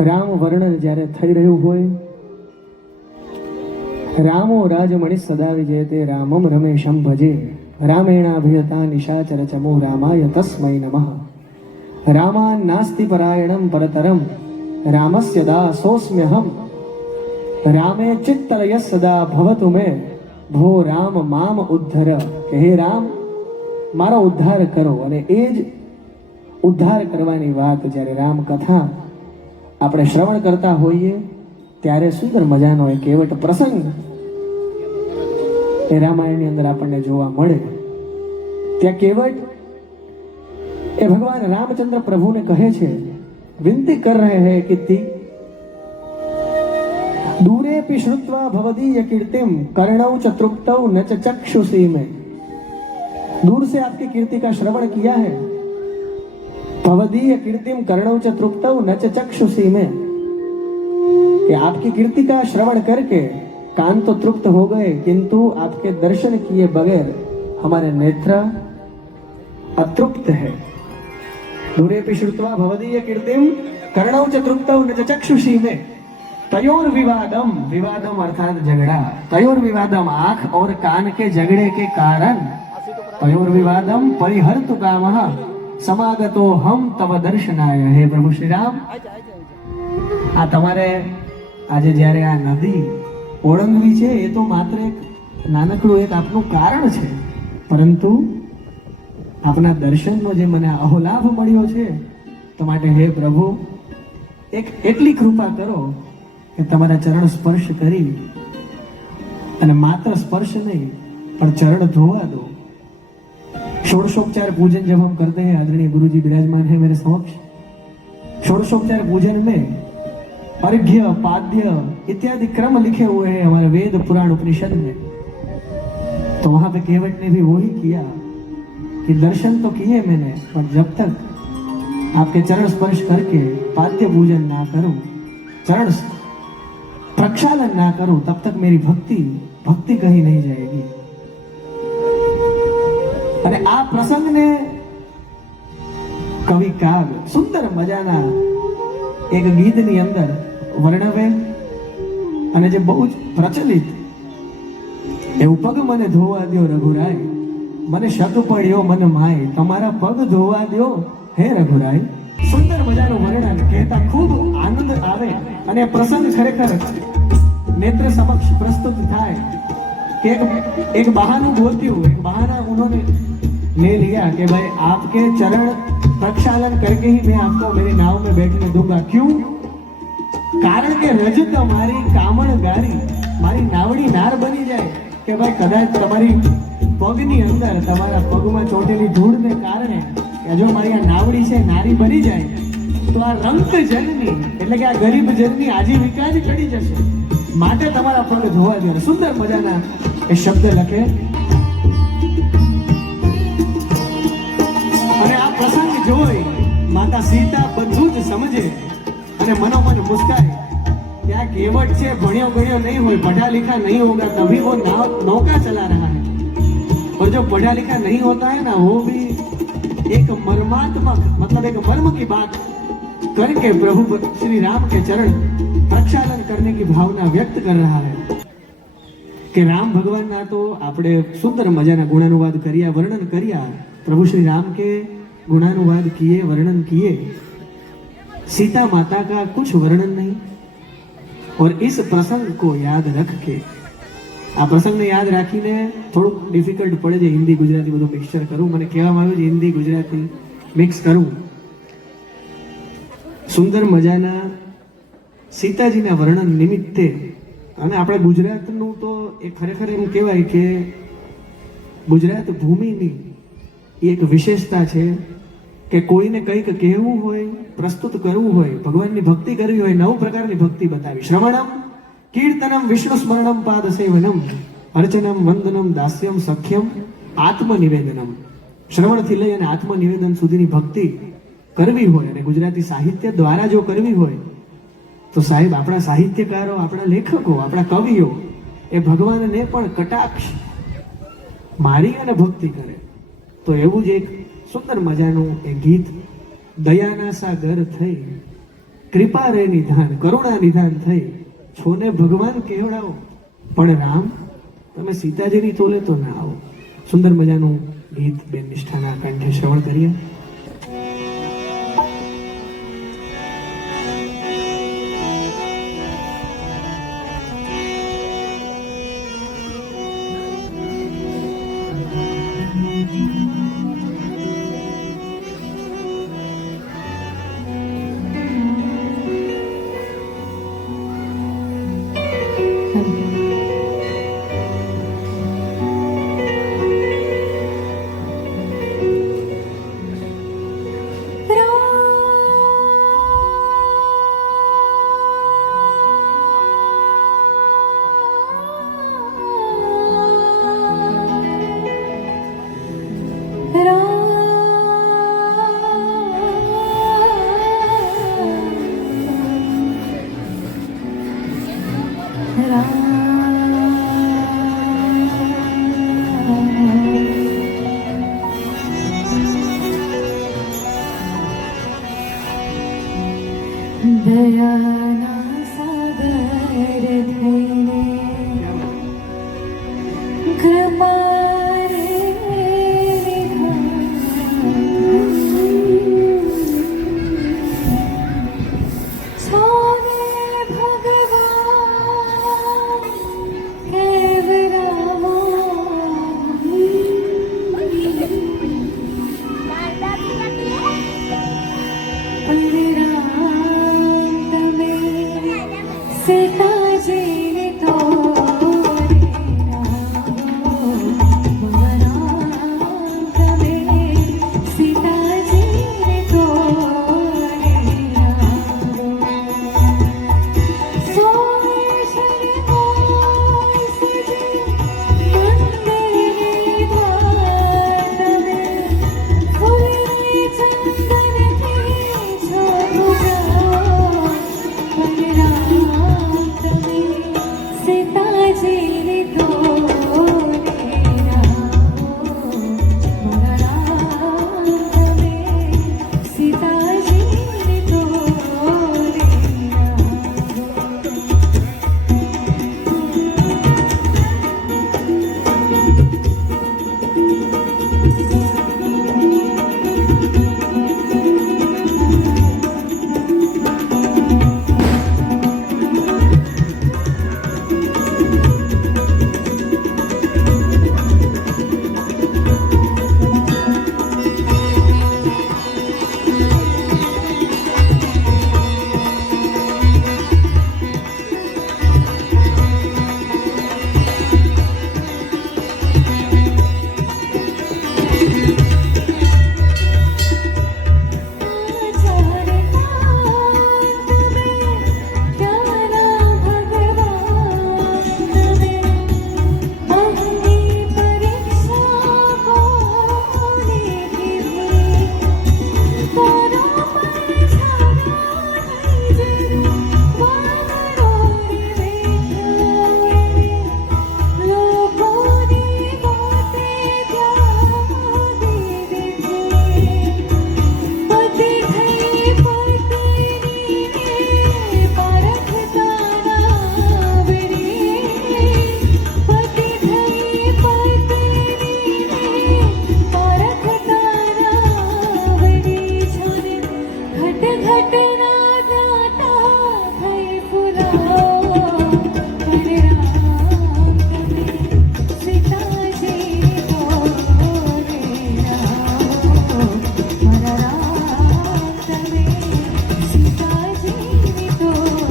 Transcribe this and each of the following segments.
રામ વર્ણન જ્યારે થઈ રહ્યું હોય, રામો રાજમણિ સદા વિજયતે રામમ રમેશમ ભજે રામેણાભિયતા નિશાચર ચમો રામાય તસ્મૈ નમઃ. રામાન નાસ્તિ પરાયણમ પરતરમ રામસ્ય દાસોસ્મ્યહમ. રામે ચિત્તલય સદા ભવતુ મે ભો રામ મામ ઉદ્ધર. કે હે રામ, મારો ઉદ્ધાર કરો. અને એ જ ઉદ્ધાર કરવાની વાત જ્યારે રામ કથા આપણે શ્રવણ કરતા હોઈએ ત્યારે સુંદર મજાનો એક કેવટ પ્રસંગ એ રામાયણની અંદર આપણને જોવા મળે. ત્યાં કેવટ એ ભગવાન રામચંદ્ર પ્રભુને કહે છે, વિનતી કર રહે હૈ કિત્તી दूरे पि श्रुत्वा भवदीय कीर्तिम कर्णौ च तृप्तौ न च चक्षुषी में. दूर से आपकी कीर्ति का श्रवण किया है. भवदीय कीर्तिम कर्णौ च तृप्तौ न च चक्षुषी में. कि आपकी कीर्ति का श्रवण करके कान तो तृप्त हो गए, किंतु आपके दर्शन किए बगैर हमारे नेत्र अतृप्त है. दूरे पि श्रुत्वा भवदीय कीर्तिम कर्णौ च तृप्तौ न च चक्षुषी में. तयोर विवादम, विवादम अर्थात झगड़ा. तयोर विवादम, आंख और कान के झगड़े के कारण तयोर विवादम परिहर्तु कामः समागतो हम तव दर्शनाय. हे प्रभु श्री राम, આ તમારે આજે જ્યારે આ નદી ઓળંગવી છે એ તો માત્ર એક નાનકડું એક આપનું કારણ છે, પરંતુ આપના દર્શનનો જે મને અહોલાભ મળ્યો છે તો માટે હે પ્રભુ એક એટલી કૃપા કરો कि तुम्हारा चरण स्पर्श करी, અને માત્ર સ્પર્શ नहीं पर चरण धोवा दो. षोडशोपचार पूजन जब हम करते हैं, आदरणीय गुरु जी विराजमान है मेरे समक्ष, षोडशोपचार पूजन में अर्घ्य पाद्य इत्यादि क्रम लिखे हुए हैं हमारे वेद पुराण उपनिषद में. तो वहां पे केवट ने भी वही किया कि दर्शन तो किए मैंने, पर जब तक आपके चरण स्पर्श करके पाद्य पूजन ना करूं, चरण प्रक्षालन ना करूं, तब तक मेरी भक्ति कहीं नहीं जाएगी. અને આ પ્રસંગને કવિ કાગ સુંદર મજાના એક ગીતની અંદર વર્ણવે અને જે બહુ જ પ્રચલિત એવું, પગ મને ધોવા દ્યો રઘુરાય, મને શક પડ્યો મન માય, તમારા પગ ધોવા દ્યો હે રઘુરાય. સુંદર મજાનું વર્ણન કહેતા ખૂબ આનંદ આવે અને પ્રસંગ ખરેખર नेत्र समक्ष प्रस्तुत था कि एक बहाना बोलती हूँ, एक बहाना उन्होंने ले लिया कि भाई आपके चरण प्रक्षालन करके ही मैं आपको मेरी नाव में बैठने दूंगा. क्यों? कारण के रजत मारी कामण गारी मारी नावड़ी नार बनी जाए कि भाई कदाच तमारी पगनी अंदर तमारा पगમાં ચોટેલી ધૂળને કારણે જો મારી આ નાવડી છે નારી બની જાય તો આ રંક જનની એટલે કે આ ગરીબ જનની આજીવિકા જ ચડી જશે. માટે તમારા પગ ધોવા દો. સુંદર મજાના એ શબ્દ લખે અને આ પ્રસંગ જોઈ માતા સીતા બધું જ સમજે અને મનોમન મુસ્કાય. ત્યાં કેવટ છે ભણ્યો ગણ્યો नहीं હોય, पढ़ा लिखा नहीं होगा, तभी वो नौका चला रहा है. और जो पढ़ा लिखा नहीं होता है ना, वो भी एक मर्मात्मक मतलब एक मर्म की बात करके प्रभु श्री राम के चरण प्रक्षालन करने की भावना व्यक्त कर रहा है. कि राम भगवान ना तो आपने सुंदर मजाना गुणानुवाद करिया, वर्णन करिया, प्रभु श्री राम के गुणानुवाद किए, वर्णन किए, सीता माता का कुछ वर्णन नहीं. और इस प्रसंग को याद रख के आ प्रसंग ने याद राखीने थोड़ा डिफिकल्ट पड़े છે हिंदी गुजराती બધું મિક્સચર કરું. મને કહેવામાં આવ્યું છે हिंदी गुजराती મિક્સ કરું. સુંદર મજાના સીતાજીના વર્ણન નિમિત્તે અને આપણે ગુજરાતનું તો એ ખરેખર એમ કહેવાય કે ગુજરાત ભૂમિની એક વિશેષતા છે કે કોઈને કંઈક કહેવું હોય, પ્રસ્તુત કરવું હોય, ભગવાનની ભક્તિ કરવી હોય, નવ પ્રકારની ભક્તિ બતાવી. શ્રવણમ કીર્તનમ વિષ્ણુ સ્મરણમ પાદ સેવનમ અર્ચનમ વંદનમ દાસ્યમ સખ્યમ આત્મનિવેદનમ. શ્રવણથી લઈ અને આત્મનિવેદન સુધીની ભક્તિ કરવી હોય અને ગુજરાતી સાહિત્ય દ્વારા જો કરવી હોય તો સાહેબ આપણા સાહિત્યકારો, આપણા લેખકો, આપણા કવિઓ એ ભગવાનને પણ કટાક્ષ મારી અને ભક્તિ કરે. તો એવું જ એક સુંદર મજાનું એ ગીત દયાના સાગર થઈ કૃપા રે નિધાન, કરુણા નિધાન થઈ છોને ભગવાન કહેવડાવો, પણ રામ તમે સીતાજીની તોલે તો ના આવો. સુંદર મજાનું ગીત બેન નિષ્ઠાના કંઠે શ્રવણ કરીએ. દયાના સાગર થઈને કૃપા રે છોને ભગવાન કેવરાવો સીતાજીને તોરે તમે સીતાજીને તોરે સોય શરમાય સજે મંદિરની દ્વાર તમે ફૂલની ચંદનથી છોડો સીતાજીને તોરે તમે સીતાજીને તોરે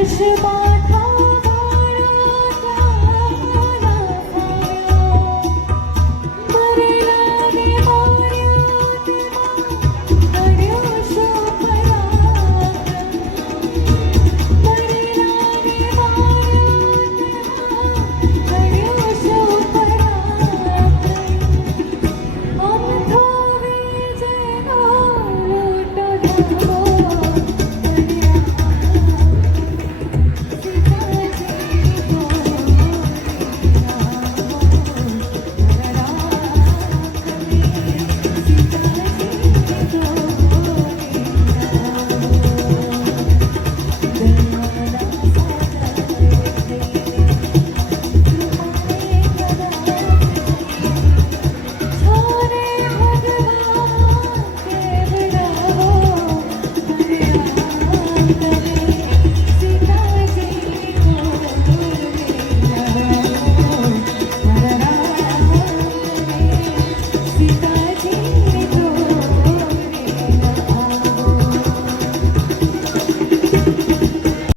हर्ष माथा